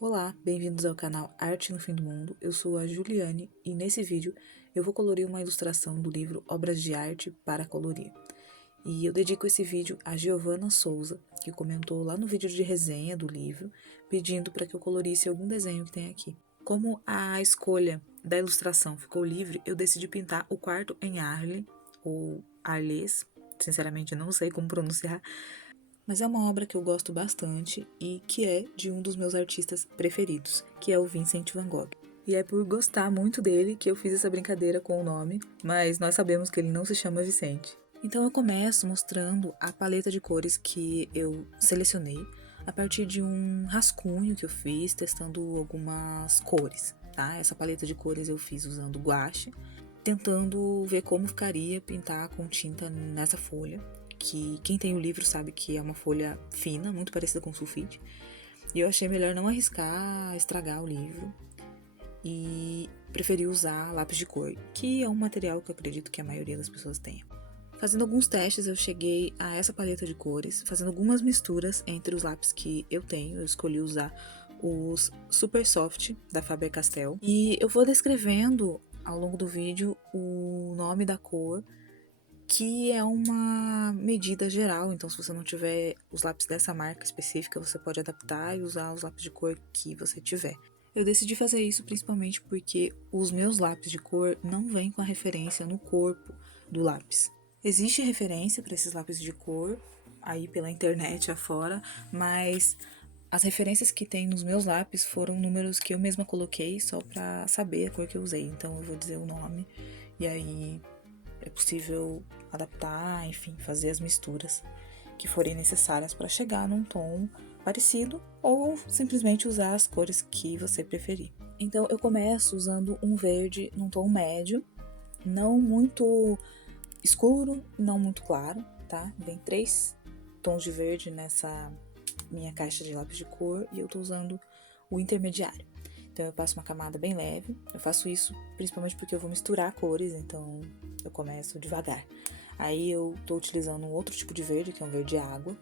Olá, bem-vindos ao canal Arte no Fim do Mundo. Eu sou a Juliane e nesse vídeo eu vou colorir uma ilustração do livro Obras de Arte para Colorir. E eu dedico esse vídeo a Giovana Souza, que comentou lá no vídeo de resenha do livro, pedindo para que eu colorisse algum desenho que tem aqui. Como a escolha da ilustração ficou livre, eu decidi pintar o quarto em Arles, ou Arles, sinceramente não sei como pronunciar, mas é uma obra que eu gosto bastante e que é de um dos meus artistas preferidos, que é o Vincent van Gogh. E é por gostar muito dele que eu fiz essa brincadeira com o nome, mas nós sabemos que ele não se chama Vicente. Então eu começo mostrando a paleta de cores que eu selecionei a partir de um rascunho que eu fiz testando algumas cores, tá? Essa paleta de cores eu fiz usando guache, tentando ver como ficaria pintar com tinta nessa folha, que quem tem o livro sabe que é uma folha fina, muito parecida com sulfite. E eu achei melhor não arriscar estragar o livro e preferi usar lápis de cor, que é um material que eu acredito que a maioria das pessoas tenha. Fazendo alguns testes, eu cheguei a essa paleta de cores, fazendo algumas misturas entre os lápis que eu tenho. Eu escolhi usar os Super Soft da Faber-Castell. E eu vou descrevendo ao longo do vídeo o nome da cor, que é uma medida geral. Então, se você não tiver os lápis dessa marca específica, você pode adaptar e usar os lápis de cor que você tiver. Eu decidi fazer isso principalmente porque os meus lápis de cor não vêm com a referência no corpo do lápis. Existe referência para esses lápis de cor aí pela internet afora, mas as referências que tem nos meus lápis foram números que eu mesma coloquei só para saber a cor que eu usei. Então eu vou dizer o nome e aí é possível adaptar, enfim, fazer as misturas que forem necessárias para chegar num tom parecido ou simplesmente usar as cores que você preferir. Então eu começo usando um verde num tom médio, não muito escuro, não muito claro, tá? Vem 3 tons de verde nessa minha caixa de lápis de cor e eu tô usando o intermediário. Então eu passo uma camada bem leve. Eu faço isso principalmente porque eu vou misturar cores, então eu começo devagar. Aí eu tô utilizando um outro tipo de verde, que é um verde água.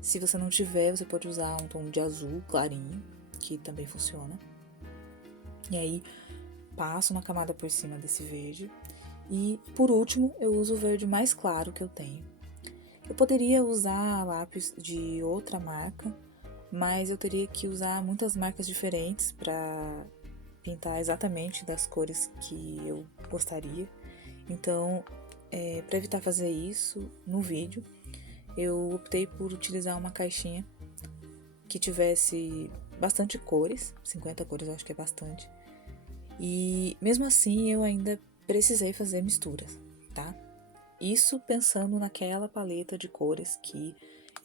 Se você não tiver, você pode usar um tom de azul clarinho, que também funciona. E aí passo uma camada por cima desse verde. E por último, eu uso o verde mais claro que eu tenho. Eu poderia usar lápis de outra marca, mas eu teria que usar muitas marcas diferentes para pintar exatamente das cores que eu gostaria. Então, para evitar fazer isso no vídeo, eu optei por utilizar uma caixinha que tivesse bastante cores, 50 cores eu acho que é bastante. E mesmo assim eu ainda precisei fazer misturas, tá? Isso pensando naquela paleta de cores que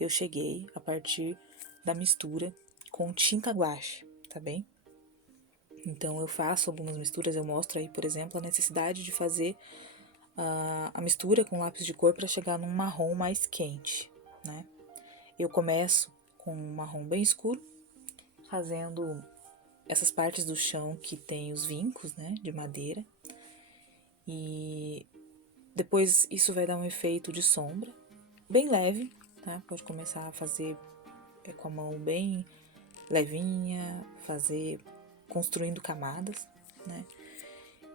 eu cheguei a partir da mistura com tinta guache, tá bem? Então eu faço algumas misturas, eu mostro aí, por exemplo, a necessidade de fazer a mistura com lápis de cor para chegar num marrom mais quente, né? Eu começo com um marrom bem escuro, fazendo essas partes do chão que tem os vincos, né, de madeira. E depois isso vai dar um efeito de sombra, bem leve, tá? Pode começar a fazer com a mão bem levinha, fazer construindo camadas, né?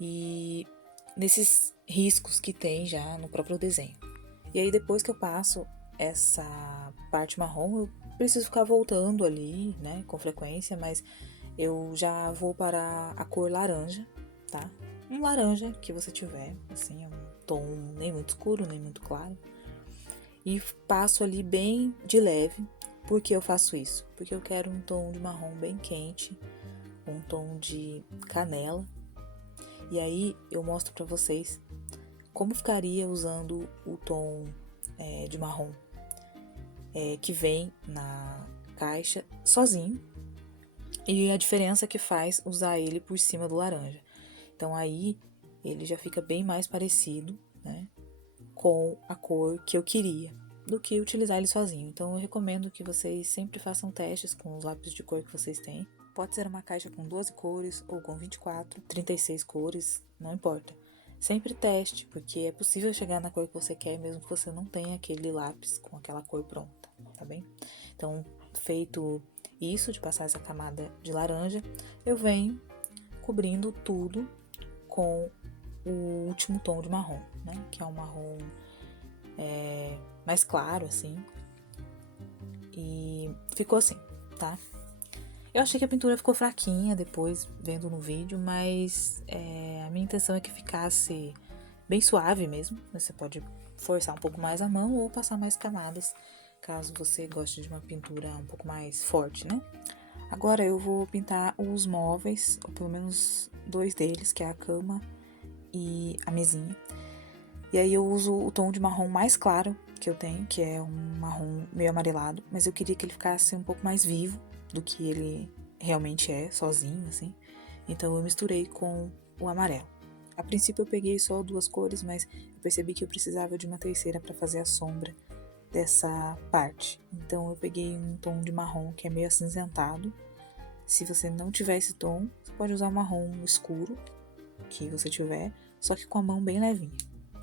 E nesses riscos que tem já no próprio desenho. E aí depois que eu passo essa parte marrom, eu preciso ficar voltando ali, né, com frequência, mas eu já vou para a cor laranja, tá? Um laranja que você tiver, assim, é um tom nem muito escuro, nem muito claro. E passo ali bem de leve. Por que eu faço isso? Porque eu quero um tom de marrom bem quente, um tom de canela. E aí eu mostro pra vocês como ficaria usando o tom de marrom que vem na caixa sozinho. E a diferença que faz usar ele por cima do laranja. Então aí ele já fica bem mais parecido, né, com a cor que eu queria, do que utilizar ele sozinho. Então eu recomendo que vocês sempre façam testes com os lápis de cor que vocês têm. Pode ser uma caixa com 12 cores ou com 24, 36 cores, não importa. Sempre teste, porque é possível chegar na cor que você quer, mesmo que você não tenha aquele lápis com aquela cor pronta, tá bem? Então, feito isso, de passar essa camada de laranja, eu venho cobrindo tudo com o último tom de marrom, né? Que é um marrom mais claro, assim. E ficou assim, tá? Eu achei que a pintura ficou fraquinha depois, vendo no vídeo, mas a minha intenção é que ficasse bem suave mesmo. Você pode forçar um pouco mais a mão ou passar mais camadas, caso você goste de uma pintura um pouco mais forte, né? Agora eu vou pintar os móveis, ou pelo menos 2 deles, que é a cama e a mesinha. E aí eu uso o tom de marrom mais claro que eu tenho, que é um marrom meio amarelado, mas eu queria que ele ficasse um pouco mais vivo do que ele realmente é, sozinho, assim. Então eu misturei com o amarelo. A princípio eu peguei só 2 cores, mas eu percebi que eu precisava de uma terceira para fazer a sombra dessa parte. Então eu peguei um tom de marrom que é meio acinzentado. Se você não tiver esse tom, você pode usar o marrom escuro que você tiver, só que com a mão bem levinha,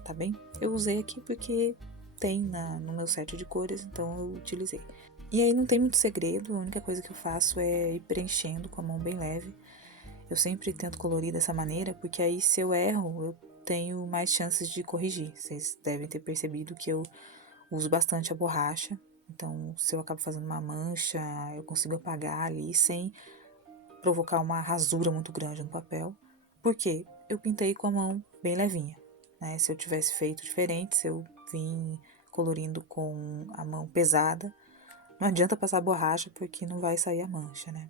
tá bem? Eu usei aqui porque tem no meu set de cores, então eu utilizei. E aí não tem muito segredo, a única coisa que eu faço é ir preenchendo com a mão bem leve. Eu sempre tento colorir dessa maneira, porque aí se eu erro, eu tenho mais chances de corrigir. Vocês devem ter percebido que eu uso bastante a borracha, então se eu acabo fazendo uma mancha, eu consigo apagar ali sem provocar uma rasura muito grande no papel. Por quê? Eu pintei com a mão bem levinha, né? Se eu tivesse feito diferente, se eu vim colorindo com a mão pesada, não adianta passar borracha porque não vai sair a mancha, né?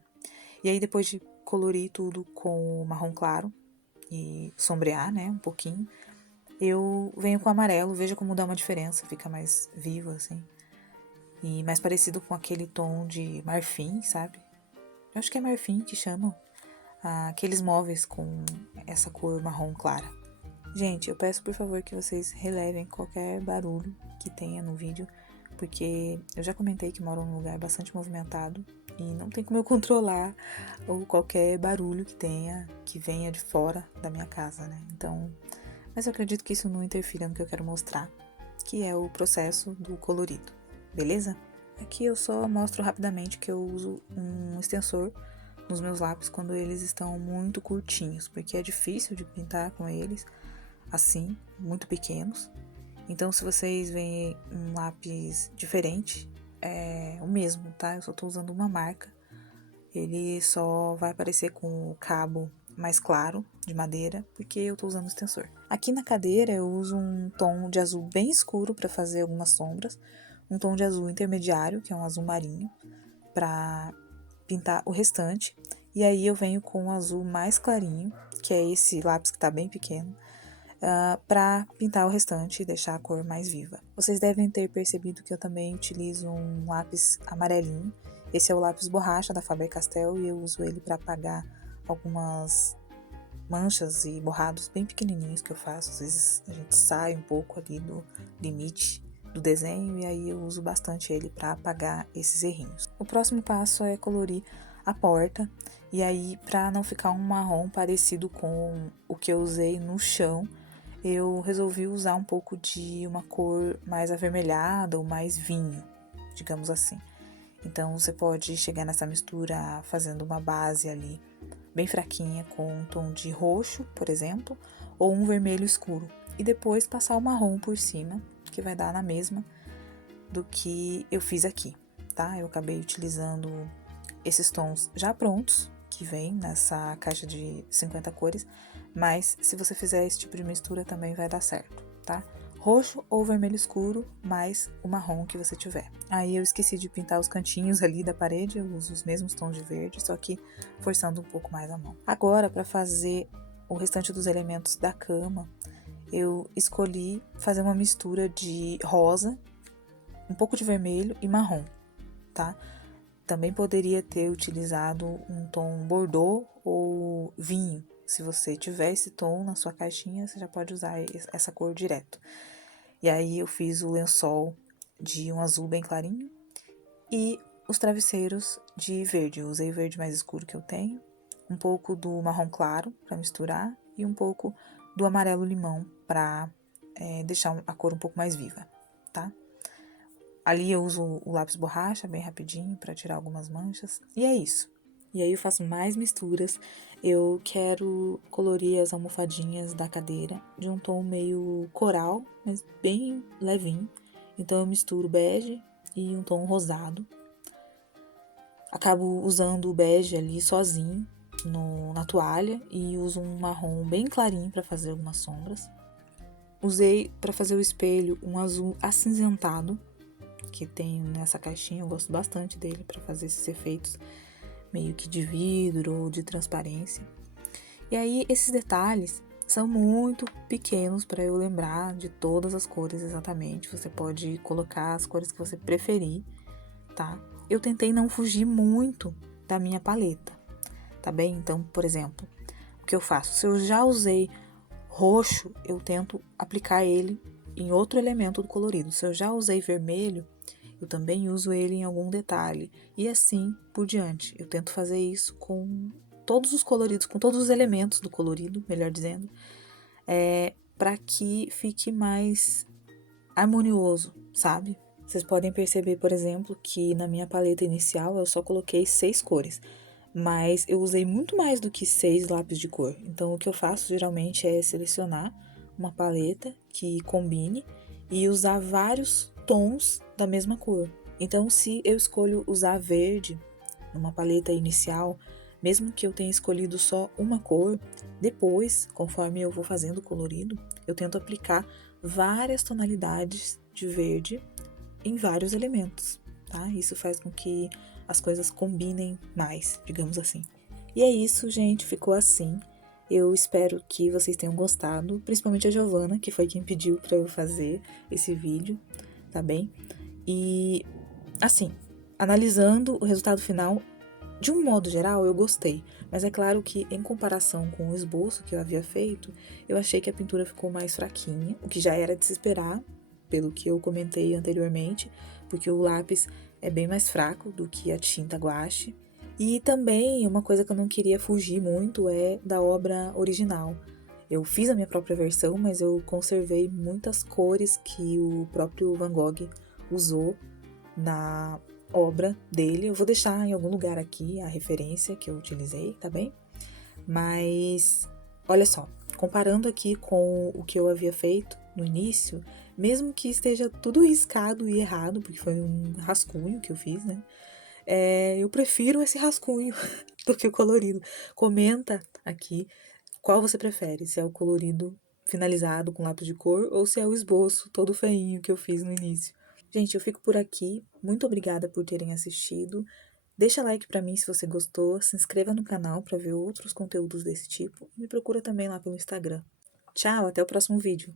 E aí depois de colorir tudo com o marrom claro e sombrear, né, um pouquinho, eu venho com o amarelo, veja como dá uma diferença, fica mais vivo assim. E mais parecido com aquele tom de marfim, sabe? Eu acho que é marfim que chamam aqueles móveis com essa cor marrom clara. Gente, eu peço por favor que vocês relevem qualquer barulho que tenha no vídeo, porque eu já comentei que moro num lugar bastante movimentado e não tem como eu controlar ou qualquer barulho que tenha, que venha de fora da minha casa, né? Então, mas eu acredito que isso não interfira no que eu quero mostrar, que é o processo do colorido, beleza? Aqui eu só mostro rapidamente que eu uso um extensor nos meus lápis quando eles estão muito curtinhos, porque é difícil de pintar com eles assim, muito pequenos. Então, se vocês veem um lápis diferente, é o mesmo, tá? Eu só tô usando uma marca. Ele só vai aparecer com o cabo mais claro, de madeira, porque eu tô usando o extensor. Aqui na cadeira eu uso um tom de azul bem escuro para fazer algumas sombras, um tom de azul intermediário, que é um azul marinho, para pintar o restante. E aí eu venho com um azul mais clarinho, que é esse lápis que tá bem pequeno, para pintar o restante e deixar a cor mais viva. Vocês devem ter percebido que eu também utilizo um lápis amarelinho. Esse é o lápis borracha da Faber-Castell e eu uso ele para apagar algumas manchas e borrados bem pequenininhos que eu faço. Às vezes a gente sai um pouco ali do limite do desenho e aí eu uso bastante ele para apagar esses errinhos. O próximo passo é colorir a porta e aí, para não ficar um marrom parecido com o que eu usei no chão, eu resolvi usar um pouco de uma cor mais avermelhada ou mais vinho, digamos assim. Então você pode chegar nessa mistura fazendo uma base ali bem fraquinha com um tom de roxo, por exemplo, ou um vermelho escuro, e depois passar o marrom por cima, que vai dar na mesma do que eu fiz aqui, tá? Eu acabei utilizando esses tons já prontos, que vem nessa caixa de 50 cores, mas se você fizer esse tipo de mistura também vai dar certo, tá? Roxo ou vermelho escuro, mais o marrom que você tiver. Aí eu esqueci de pintar os cantinhos ali da parede, eu uso os mesmos tons de verde, só que forçando um pouco mais a mão. Agora, para fazer o restante dos elementos da cama, eu escolhi fazer uma mistura de rosa, um pouco de vermelho e marrom, tá? Também poderia ter utilizado um tom bordô ou vinho. Se você tiver esse tom na sua caixinha, você já pode usar essa cor direto. E aí eu fiz o lençol de um azul bem clarinho e os travesseiros de verde. Eu usei o verde mais escuro que eu tenho, um pouco do marrom claro para misturar e um pouco do amarelo limão para deixar a cor um pouco mais viva, tá? Ali eu uso o lápis borracha bem rapidinho para tirar algumas manchas. E é isso. E aí eu faço mais misturas. Eu quero colorir as almofadinhas da cadeira de um tom meio coral, mas bem levinho. Então eu misturo bege e um tom rosado. Acabo usando o bege ali sozinho na toalha e uso um marrom bem clarinho para fazer algumas sombras. Usei para fazer o espelho um azul acinzentado, que tem nessa caixinha, eu gosto bastante dele para fazer esses efeitos meio que de vidro ou de transparência. E aí esses detalhes são muito pequenos para eu lembrar de todas as cores exatamente. Você pode colocar as cores que você preferir, tá? Eu tentei não fugir muito da minha paleta, tá bem? Então, por exemplo, o que eu faço? Se eu já usei roxo, eu tento aplicar ele em outro elemento do colorido. Se eu já usei vermelho, eu também uso ele em algum detalhe. E assim por diante. Eu tento fazer isso com todos os coloridos, com todos os elementos do colorido, melhor dizendo, para que fique mais harmonioso, sabe? Vocês podem perceber, por exemplo, que na minha paleta inicial eu só coloquei 6 cores, mas eu usei muito mais do que 6 lápis de cor. Então, o que eu faço geralmente é selecionar uma paleta que combine e usar vários tons da mesma cor. Então, se eu escolho usar verde numa paleta inicial, mesmo que eu tenha escolhido só uma cor, depois, conforme eu vou fazendo o colorido, eu tento aplicar várias tonalidades de verde em vários elementos, tá? Isso faz com que as coisas combinem mais, digamos assim. E é isso, gente, ficou assim. Eu espero que vocês tenham gostado, principalmente a Giovana, que foi quem pediu para eu fazer esse vídeo, tá bem? E assim, analisando o resultado final, de um modo geral, eu gostei, mas é claro que em comparação com o esboço que eu havia feito, eu achei que a pintura ficou mais fraquinha, o que já era de se esperar, pelo que eu comentei anteriormente, porque o lápis é bem mais fraco do que a tinta guache. E também uma coisa que eu não queria fugir muito é da obra original. Eu fiz a minha própria versão, mas eu conservei muitas cores que o próprio Van Gogh usou na obra dele. Eu vou deixar em algum lugar aqui a referência que eu utilizei, tá bem? Mas, olha só, comparando aqui com o que eu havia feito no início, mesmo que esteja tudo riscado e errado, porque foi um rascunho que eu fiz, né? Eu prefiro esse rascunho do que o colorido. Comenta aqui qual você prefere, se é o colorido finalizado com lápis de cor ou se é o esboço todo feinho que eu fiz no início. Gente, eu fico por aqui. Muito obrigada por terem assistido. Deixa like pra mim se você gostou, se inscreva no canal para ver outros conteúdos desse tipo e me procura também lá pelo Instagram. Tchau, até o próximo vídeo.